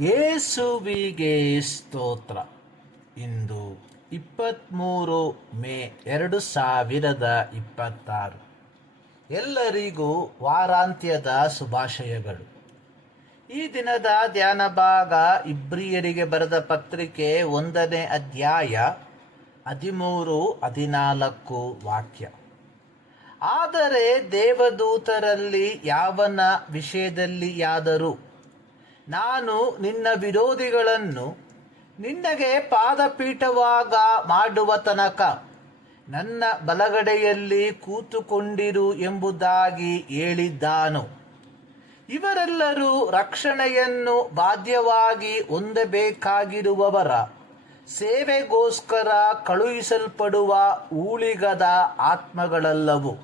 ಯೇಸುವಿಗೆ ಸ್ತೋತ್ರ. ಇಂದು 23 ಮೇ 2026. ಎಲ್ಲರಿಗೂ ವಾರಾಂತ್ಯದ ಶುಭಾಶಯಗಳು. ಈ ದಿನದ ಧ್ಯಾನ ಭಾಗ ಇಬ್ರಿಯರಿಗೆ ಬರೆದ ಪತ್ರಿಕೆ 1ನೇ ಅಧ್ಯಾಯ 13-14 ವಾಕ್ಯ. ಆದರೆ ದೇವದೂತರಲ್ಲಿ ಯಾವನ ವಿಷಯದಲ್ಲಿಯಾದರೂ ನಾನು ನಿನ್ನ ವಿರೋಧಿಗಳನ್ನು ನಿನ್ನಗೆ ಪಾದಪೀಠವಾಗ ಮಾಡುವ ತನಕ ನನ್ನ ಬಲಗಡೆಯಲ್ಲಿ ಕೂತುಕೊಂಡಿರು ಎಂಬುದಾಗಿ ಹೇಳಿದ್ದಾನು. ಇವರೆಲ್ಲರೂ ರಕ್ಷಣೆಯನ್ನು ಬಾಧ್ಯವಾಗಿ ಹೊಂದಬೇಕಾಗಿರುವವರ ಸೇವೆಗೋಸ್ಕರ ಕಳುಹಿಸಲ್ಪಡುವ ಊಳಿಗದ ಆತ್ಮಗಳಲ್ಲವು.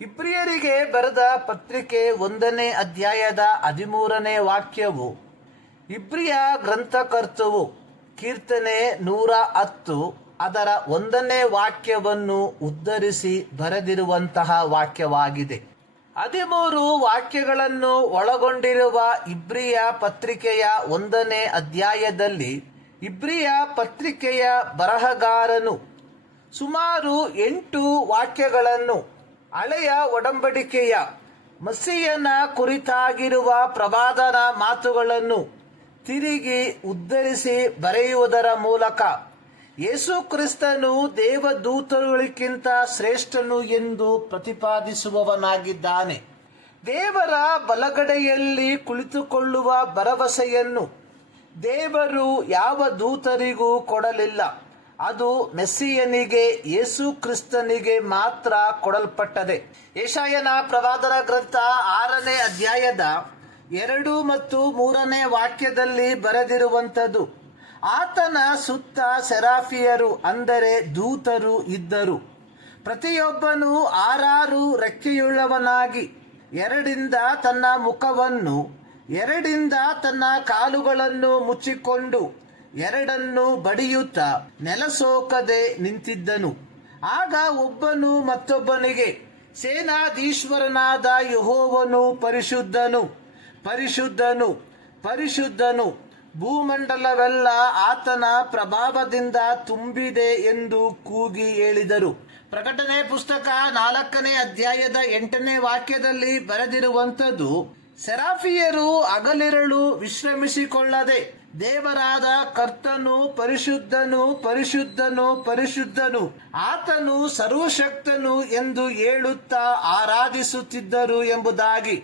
ಇಬ್ರಿಯರಿಗೆ ಬರೆದ ಪತ್ರಿಕೆ 1ನೇ ಅಧ್ಯಾಯದ 13ನೇ ವಾಕ್ಯವು ಇಬ್ರಿಯ ಗ್ರಂಥಕರ್ತವು ಕೀರ್ತನೆ 110 ಅದರ 1ನೇ ವಾಕ್ಯವನ್ನು ಉದ್ಧರಿಸಿ ಬರೆದಿರುವಂತಹ ವಾಕ್ಯವಾಗಿದೆ. 13 ವಾಕ್ಯಗಳನ್ನು ಒಳಗೊಂಡಿರುವ ಇಬ್ರಿಯ ಪತ್ರಿಕೆಯ 1ನೇ ಅಧ್ಯಾಯದಲ್ಲಿ ಇಬ್ರಿಯ ಪತ್ರಿಕೆಯ ಬರಹಗಾರನು ಸುಮಾರು 8 ವಾಕ್ಯಗಳನ್ನು ಹಳೆಯ ಒಡಂಬಡಿಕೆಯ ಮಸ್ಸಿಯನ ಕುರಿತಾಗಿರುವ ಪ್ರವಾದನ ಮಾತುಗಳನ್ನು ತಿರುಗಿ ಉದ್ಧರಿಸಿ ಬರೆಯುವುದರ ಮೂಲಕ ಯೇಸು ಕ್ರಿಸ್ತನು ದೇವದೂತರುಗಳಿಗಿಂತ ಶ್ರೇಷ್ಠನು ಎಂದು ಪ್ರತಿಪಾದಿಸುವವನಾಗಿದ್ದಾನೆ. ದೇವರ ಬಲಗಡೆಯಲ್ಲಿ ಕುಳಿತುಕೊಳ್ಳುವ ಭರವಸೆಯನ್ನು ದೇವರು ಯಾವ ದೂತರಿಗೂ ಕೊಡಲಿಲ್ಲ. ಅದು ಮೆಸ್ಸಿಯನಿಗೆ, ಯೇಸು ಕ್ರಿಸ್ತನಿಗೆ ಮಾತ್ರ ಕೊಡಲ್ಪಟ್ಟದೆ. ಯೆಶಾಯನ ಪ್ರವಾದನ ಗ್ರಂಥ 6ನೇ ಅಧ್ಯಾಯದ 2 ಮತ್ತು 3ನೇ ವಾಕ್ಯದಲ್ಲಿ ಬರೆದಿರುವಂಥದ್ದು, ಆತನ ಸುತ್ತ ಸೆರಾಫಿಯರು ಅಂದರೆ ದೂತರು ಇದ್ದರು. ಪ್ರತಿಯೊಬ್ಬನು 6 ರೆಕ್ಕೆಯುಳ್ಳವನಾಗಿ, 2ರಿಂದ ತನ್ನ ಮುಖವನ್ನು, 2ರಿಂದ ತನ್ನ ಕಾಲುಗಳನ್ನು ಮುಚ್ಚಿಕೊಂಡು, 2 ಬಡಿಯುತ್ತಾ ನೆಲಸೋಕದೆ ನಿಂತಿದ್ದನು. ಆಗ ಒಬ್ಬನು ಮತ್ತೊಬ್ಬನಿಗೆ, ಸೇನಾಧೀಶ್ವರನಾದ ಯೆಹೋವನು ಪರಿಶುದ್ಧನು, ಪರಿಶುದ್ಧನು, ಪರಿಶುದ್ಧನು, ಭೂಮಂಡಲವೆಲ್ಲ ಆತನ ಪ್ರಭಾವದಿಂದ ತುಂಬಿದೆ ಎಂದು ಕೂಗಿ ಹೇಳಿದರು. ಪ್ರಕಟಣೆ ಪುಸ್ತಕ 4ನೇ ಅಧ್ಯಾಯದ 8ನೇ ವಾಕ್ಯದಲ್ಲಿ ಬರೆದಿರುವಂಥದ್ದು, ಸೆರಾಫಿಯರು ಹಗಲಿರುಳು ವಿಶ್ರಮಿಸಿಕೊಳ್ಳದೆ ದೇವರಾದ ಕರ್ತನು ಪರಿಶುದ್ಧನು, ಪರಿಶುದ್ಧನು, ಪರಿಶುದ್ಧನು, ಆತನು ಸರ್ವಶಕ್ತನು ಎಂದು ಹೇಳುತ್ತಾ ಆರಾಧಿಸುತ್ತಿದ್ದರು ಎಂಬುದಾಗಿ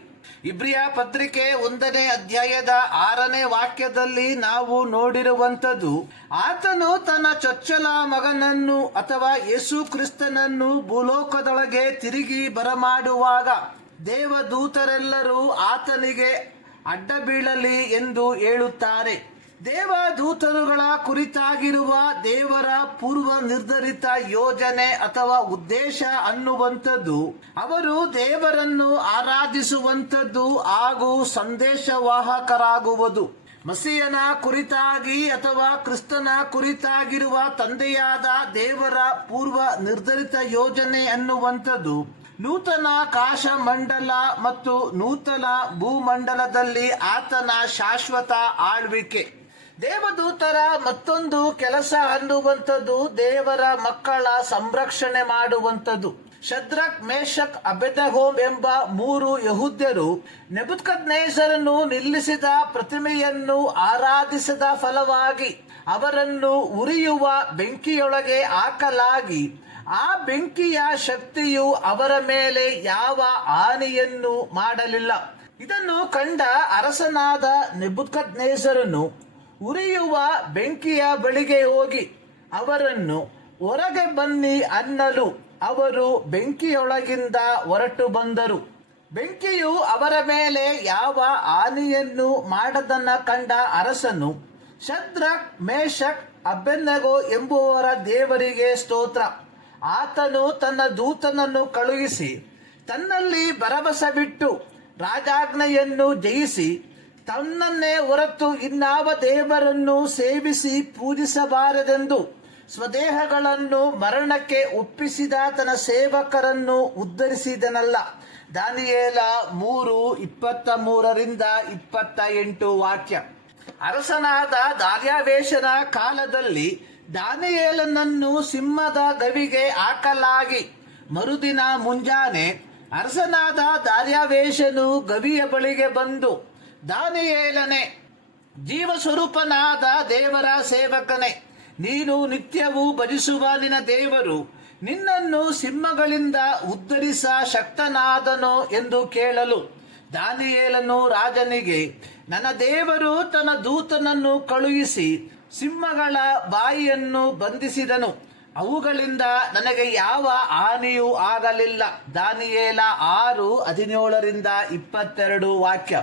ಇಬ್ರಿಯ ಪತ್ರಿಕೆ 1ನೇ ಅಧ್ಯಾಯದ 6ನೇ ವಾಕ್ಯದಲ್ಲಿ ನಾವು ನೋಡಿರುವಂಥದ್ದು, ಆತನು ತನ್ನ ಚೊಚ್ಚಲ ಮಗನನ್ನು ಅಥವಾ ಯೇಸು ಕ್ರಿಸ್ತನನ್ನು ಭೂಲೋಕದೊಳಗೆ ತಿರುಗಿ ಬರಮಾಡುವಾಗ ದೇವದೂತರೆಲ್ಲರೂ ಆತನಿಗೆ ಅಡ್ಡ ಬೀಳಲಿ ಎಂದು ಹೇಳುತ್ತಾರೆ. ದೇವದೂತರುಗಳ ಕುರಿತಾಗಿರುವ ದೇವರ ಪೂರ್ವ ನಿರ್ಧರಿತ ಯೋಜನೆ ಅಥವಾ ಉದ್ದೇಶ ಅನ್ನುವಂಥದ್ದು ಅವರು ದೇವರನ್ನು ಆರಾಧಿಸುವಂಥದ್ದು ಹಾಗೂ ಸಂದೇಶವಾಹಕರಾಗುವುದು. ಮಸಿಯನ ಕುರಿತಾಗಿ ಅಥವಾ ಕ್ರಿಸ್ತನ ಕುರಿತಾಗಿರುವ ತಂದೆಯಾದ ದೇವರ ಪೂರ್ವ ನಿರ್ಧರಿತ ಯೋಜನೆ ಅನ್ನುವಂಥದ್ದು ನೂತನ ಆಕಾಶ ಮಂಡಲ ಮತ್ತು ನೂತನ ಭೂಮಂಡಲದಲ್ಲಿ ಆತನ ಶಾಶ್ವತ ಆಳ್ವಿಕೆ. ದೇವದೂತರ ಮತ್ತೊಂದು ಕೆಲಸ ಅನ್ನುವಂಥದ್ದು ದೇವರ ಮಕ್ಕಳ ಸಂರಕ್ಷಣೆ ಮಾಡುವಂಥದ್ದು. ಶದ್ರಕ್, ಮೇಷಕ್, ಅಬೇದ್ನೆಗೋ ಎಂಬ 3 ಯಹೂದ್ಯರು ನೆಬೂಕದ್ನೆಚ್ಚರನು ನಿಲ್ಲಿಸಿದ ಪ್ರತಿಮೆಯನ್ನು ಆರಾಧಿಸಿದ ಫಲವಾಗಿ ಅವರನ್ನು ಉರಿಯುವ ಬೆಂಕಿಯೊಳಗೆ ಹಾಕಲಾಗಿ ಆ ಬೆಂಕಿಯ ಶಕ್ತಿಯು ಅವರ ಮೇಲೆ ಯಾವ ಹಾನಿಯನ್ನು ಮಾಡಲಿಲ್ಲ. ಇದನ್ನು ಕಂಡ ಅರಸನಾದ ನೆಬೂಕದ್ನೆಚ್ಚರನು ಉರಿಯುವ ಬೆಂಕಿಯ ಬಳಿಗೆ ಹೋಗಿ ಅವರನ್ನು ಹೊರಗೆ ಬನ್ನಿ ಅನ್ನಲು ಅವರು ಬೆಂಕಿಯೊಳಗಿಂದ ಹೊರಟು ಬಂದರು. ಬೆಂಕಿಯು ಅವರ ಮೇಲೆ ಯಾವ ಹಾನಿಯನ್ನು ಮಾಡದನ್ನ ಕಂಡ ಅರಸನು ಶದ್ರಕ್, ಮೇಷಕ್, ಅಬೇದ್ನೆಗೋ ಎಂಬುವರ ದೇವರಿಗೆ ಸ್ತೋತ್ರ, ಆತನು ತನ್ನ ದೂತನನ್ನು ಕಳುಹಿಸಿ ತನ್ನಲ್ಲಿ ಭರವಸವಿಟ್ಟು ರಾಜಾಜ್ಞೆಯನ್ನು ಜಯಿಸಿ ತನ್ನನ್ನೇ ಹೊರತು ಇನ್ನಾವ ದೇವರನ್ನು ಸೇವಿಸಿ ಪೂಜಿಸಬಾರದೆಂದು ಸ್ವದೇಹಗಳನ್ನು ಮರಣಕ್ಕೆ ಒಪ್ಪಿಸಿದ ತನ್ನ ಸೇವಕರನ್ನು ಉದ್ಧರಿಸಿದನಲ್ಲ. ದಾನಿಯೇಲ 3:23-28 ವಾಕ್ಯ. ಅರಸನಾದ ದಾರ್ಯಾವೇಶನ ಕಾಲದಲ್ಲಿ ದಾನಿಯೇಲನನ್ನು ಸಿಂಹದ ಗವಿಗೆ ಹಾಕಲಾಗಿ ಮರುದಿನ ಮುಂಜಾನೆ ಅರಸನಾದ ದಾರ್ಯಾವೇಶನು ಗವಿಯ ಬಳಿಗೆ ಬಂದು, ದಾನಿಯೇಲನೇ, ಜೀವಸ್ವರೂಪನಾದ ದೇವರ ಸೇವಕನೇ, ನೀನು ನಿತ್ಯವೂ ಭಜಿಸುವ ನಿನ್ನ ದೇವರು ನಿನ್ನನ್ನು ಸಿಂಹಗಳಿಂದ ಉದ್ಧರಿಸ ಶಕ್ತನಾದನೋ ಎಂದು ಕೇಳಲು, ದಾನಿಯೇಲನು ರಾಜನಿಗೆ, ನನ್ನ ದೇವರು ತನ್ನ ದೂತನನ್ನು ಕಳುಹಿಸಿ ಸಿಂಹಗಳ ಬಾಯಿಯನ್ನು ಬಂಧಿಸಿದನು, ಅವುಗಳಿಂದ ನನಗೆ ಯಾವ ಹಾನಿಯೂ ಆಗಲಿಲ್ಲ. ದಾನಿಯೇಲ 6:17-22 ವಾಕ್ಯ.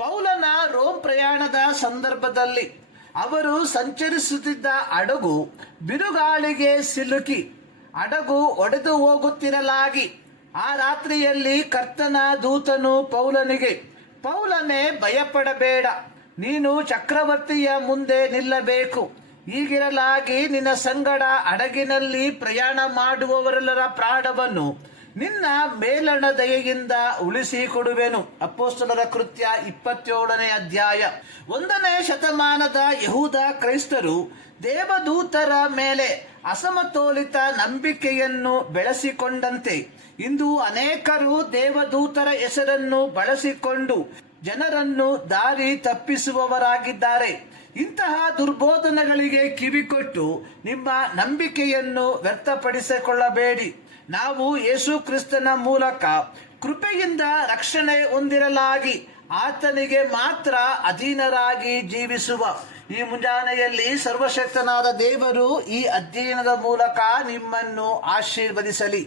ಪೌಲನ ರೋಮ್ ಪ್ರಯಾಣದ ಸಂದರ್ಭದಲ್ಲಿ ಅವರು ಸಂಚರಿಸುತ್ತಿದ್ದ ಹಡಗು ಬಿರುಗಾಳಿಗೆ ಸಿಲುಕಿ ಹಡಗು ಒಡೆದು ಹೋಗುತ್ತಿರಲಾಗಿ ಆ ರಾತ್ರಿಯಲ್ಲಿ ಕರ್ತನ ದೂತನು ಪೌಲನಿಗೆ, ಪೌಲನೇ, ಭಯಪಡಬೇಡ, ನೀನು ಚಕ್ರವರ್ತಿಯ ಮುಂದೆ ನಿಲ್ಲಬೇಕು. ಹೀಗಿರಲಾಗಿ ನಿನ್ನ ಸಂಗಡ ಹಡಗಿನಲ್ಲಿ ಪ್ರಯಾಣ ಮಾಡುವವರೆಲ್ಲರ ಪ್ರಾಣವನ್ನು ನಿನ್ನ ಮೇಲಣ ದಯೆಯಿಂದ ಉಳಿಸಿಕೊಡುವೆನು. ಅಪೊಸ್ತಲರ ಕೃತ್ಯ 27ನೇ ಅಧ್ಯಾಯ. 1ನೇ ಶತಮಾನದ ಯಹೂದ ಕ್ರೈಸ್ತರು ದೇವದೂತರ ಮೇಲೆ ಅಸಮತೋಲಿತ ನಂಬಿಕೆಯನ್ನು ಬೆಳೆಸಿಕೊಂಡಂತೆ ಇಂದು ಅನೇಕರು ದೇವದೂತರ ಹೆಸರನ್ನು ಬಳಸಿಕೊಂಡು ಜನರನ್ನು ದಾರಿ ತಪ್ಪಿಸುವವರಾಗಿದ್ದಾರೆ. ಇಂತಹ ದುರ್ಬೋಧನೆಗಳಿಗೆ ಕಿವಿಕೊಟ್ಟು ನಿಮ್ಮ ನಂಬಿಕೆಯನ್ನು ವ್ಯರ್ಥಪಡಿಸಿಕೊಳ್ಳಬೇಡಿ. ನಾವು ಯೇಸು ಕ್ರಿಸ್ತನ ಮೂಲಕ ಕೃಪೆಯಿಂದ ರಕ್ಷಣೆ ಹೊಂದಿರಲಾಗಿ ಆತನಿಗೆ ಮಾತ್ರ ಅಧೀನರಾಗಿ ಜೀವಿಸುವ. ಈ ಮುಂಜಾನೆಯಲ್ಲಿ ಸರ್ವಶಕ್ತನಾದ ದೇವರು ಈ ಅಧ್ಯಯನದ ಮೂಲಕ ನಿಮ್ಮನ್ನು ಆಶೀರ್ವದಿಸಲಿ.